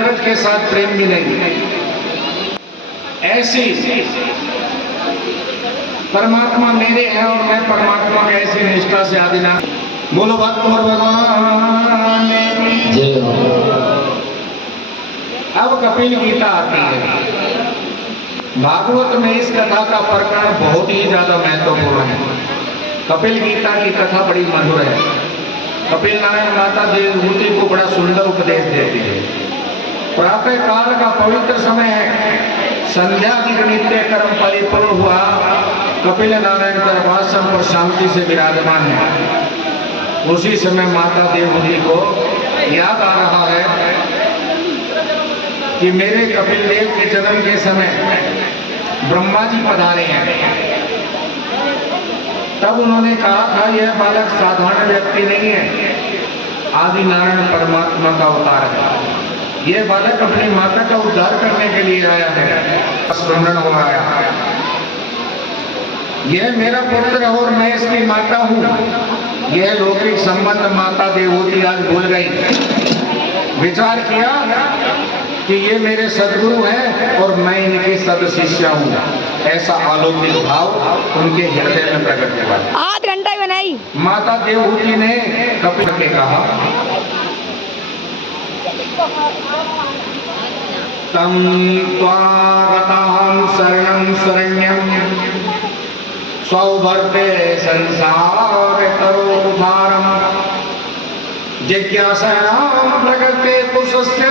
के साथ प्रेम भी नहीं। ऐसी परमात्मा मेरे हैं और मैं परमात्मा का ऐसी निष्ठा से आदिना। बोलो भक्त और भगवान जय हो। अब कपिल गीता आती है। भागवत में इस कथा का प्रकरण बहुत ही ज्यादा महत्वपूर्ण है। कपिल गीता की कथा बड़ी मधुर है। कपिल नारायण माता देवहूति को बड़ा सुंदर उपदेश देती है। प्रातः काल का पवित्र समय है। संध्या की नित्य कर्म परिपूर्ण हुआ। कपिल नारायण गर्भासन पर शांति से विराजमान है। उसी समय माता देवहूति को याद आ रहा है कि मेरे कपिल देव के जन्म के समय ब्रह्मा जी पधारे हैं। तब उन्होंने कहा था यह बालक साधारण व्यक्ति नहीं है, आदि नारायण परमात्मा का अवतार है। यह बालक अपनी माता का उद्धार करने के लिए आया है, स्मरण हो आया है। यह मेरा पुत्र है और मैं इसकी माता हूँ। यह लौकिक संबंध माता देवहूति आज भूल गई। विचार किया कि ये मेरे सदगुरु हैं और मैं इनकी सद शिष्य हूँ। ऐसा अलौकिक भाव उनके हृदय में प्रकट हुआ। आध घंटा बनाई। माता देवहूति ने कपिल से कहा, तम त्वागतां शरणं शरण्यं सौभर्ते संसार तरोद्धारम् जिज्ञासायां प्रकृते पुरुषस्य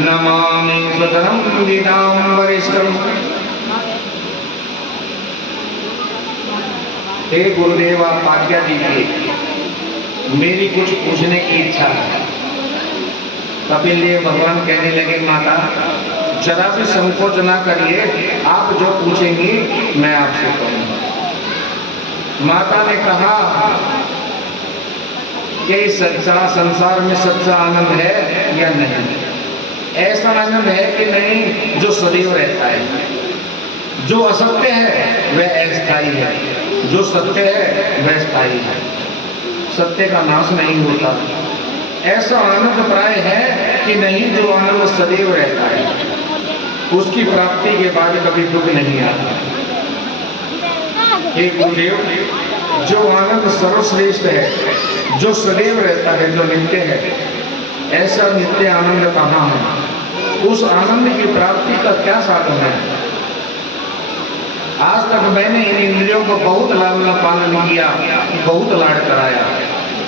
नमामि सततं विदां वरिष्ठम्। हे गुरुदेव आप आज्ञा दीजिए, मेरी कुछ पूछने की इच्छा है। कपिल देव भगवान कहने लगे, माता जरा भी संकोच ना करिए, आप जो पूछेंगी मैं आपसे कहूँगा। माता ने कहा कि सच्चा संसार में सच्चा आनंद है या नहीं? ऐसा आनंद है कि नहीं जो सदैव रहता है। जो असत्य है वह अस्थायी है, जो सत्य है वह स्थायी है। सत्य का नाश नहीं होता। ऐसा आनंद प्राय है कि नहीं जो आनंद सदैव रहता है। उसकी प्राप्ति के बाद कभी दुख नहीं आता। हे गुरुदेव, जो आनंद सर्वश्रेष्ठ है, जो सदैव रहता है, जो नित्य है, ऐसा नित्य आनंद कहाँ है? उस आनंद की प्राप्ति का क्या साधन है? आज तक मैंने इन इंद्रियों को बहुत लालन पालन किया, बहुत लाड कराया।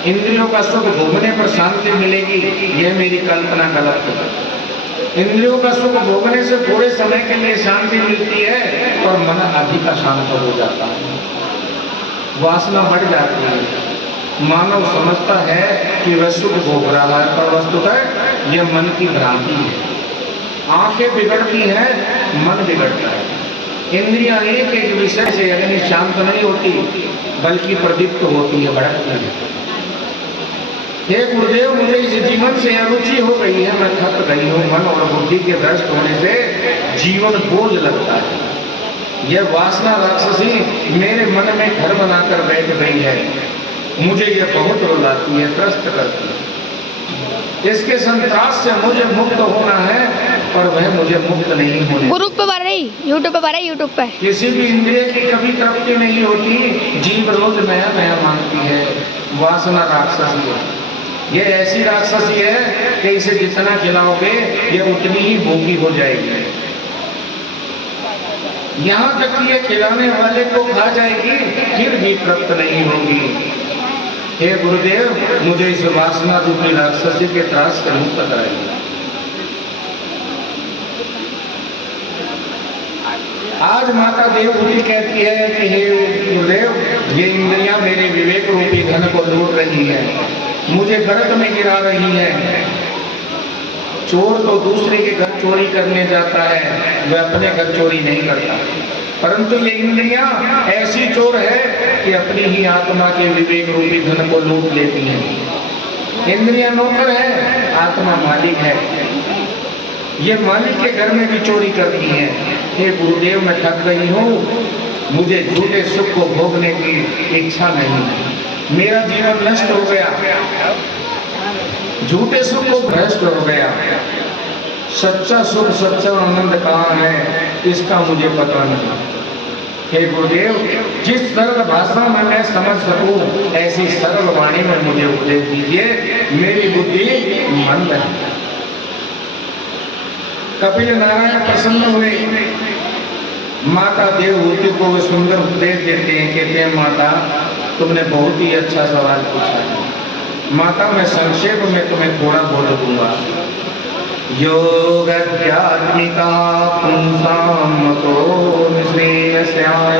इंद्रियों का सुख भोगने पर शांति मिलेगी, यह मेरी कल्पना गलत है। इंद्रियों का सुख भोगने से थोड़े समय के लिए शांति मिलती है और मन अधिक शांत हो जाता है, वासना बढ़ जाती है। मानव समझता है कि वह सुख भोग रहा है, पर वस्तुतः यह मन की भ्रांति है। आंखें बिगड़ती हैं, मन बिगड़ता है। इंद्रियां एक एक विषय से यानी शांत नहीं होती, बल्कि प्रदीप्त होती है, भड़कती है। हे गुरुदेव, मुझे इस जीवन से अरुचि हो गई है, मैं थक गई हूँ। मन और बुद्धि के भ्रष्ट होने से जीवन बोझ लगता है। यह वासना राक्षसी मेरे मन में घर बनाकर बैठ गई है। मुझे यह बहुत रुलाती है, त्रस्त करती है। इसके संत्रास से मुझे मुक्त होना है, पर वह मुझे मुक्त नहीं होने। ग्रुप पे बन रही, यूट्यूब पे बन रही, यूट्यूब पे। किसी भी इंद्रिय की कभी तृप्ति नहीं होती। जीव रोज नया नया मांगती है। वासना राक्षसी है। ये ऐसी राक्षसी है कि इसे जितना खिलाओगे ये उतनी ही भूखी हो जाएगी। यहाँ तक कि ये खिलाने वाले को खा जाएगी, फिर भी तृप्त नहीं होगी। हे गुरुदेव, मुझे इस वासना रूपी राक्षसी के त्रास से मुक्त कराइए। आज माता देवहूति कहती है कि हे गुरुदेव, ये इंद्रियां मेरे विवेक रूपी धन को लूट रही है, मुझे गर्त में गिरा रही है। चोर तो दूसरे के घर चोरी करने जाता है, वह अपने घर चोरी नहीं करता। परंतु ये इंद्रियां ऐसी चोर है कि अपनी ही आत्मा के विवेक रूपी धन को लूट लेती हैं। इंद्रियां नौकर है, आत्मा मालिक है। ये मालिक के घर में भी चोरी करती हैं। हे गुरुदेव, मैं थक गई हूँ, मुझे झूठे सुख को भोगने की इच्छा नहीं। मेरा जीवन नष्ट हो गया, झूठे सुख को भ्रष्ट हो गया। सच्चा सुख सच्चा आनंद कहाँ है इसका मुझे पता नहीं। हे गुरुदेव, जिस सरल भाषा में मैं समझ सकूं ऐसी सरल वाणी में मुझे उपदेश दीजिए, मेरी बुद्धि मंद है। कपिल नारायण प्रसन्न हुए, माता देवहूति को वे सुंदर उपदेश देते हैं। कहते हैं माता तुमने बहुत ही अच्छा सवाल पूछा है। माता मैं संक्षेप में तुम्हें थोड़ा बोल दूंगा। योगाध्यात्मिका पुंसां मतो निःश्रेयस्याय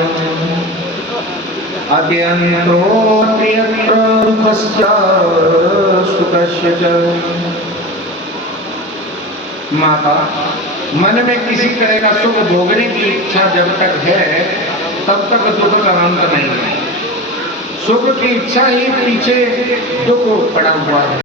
अत्यन्त्रोऽन्यत्र दुःखस्य सुखस्य च। माता मन में किसी तरह का सुख भोगने की इच्छा जब तक है तब तक दुख का अंत नहीं है। सुख की इच्छा ही पीछे दुख पड़ा हुआ है।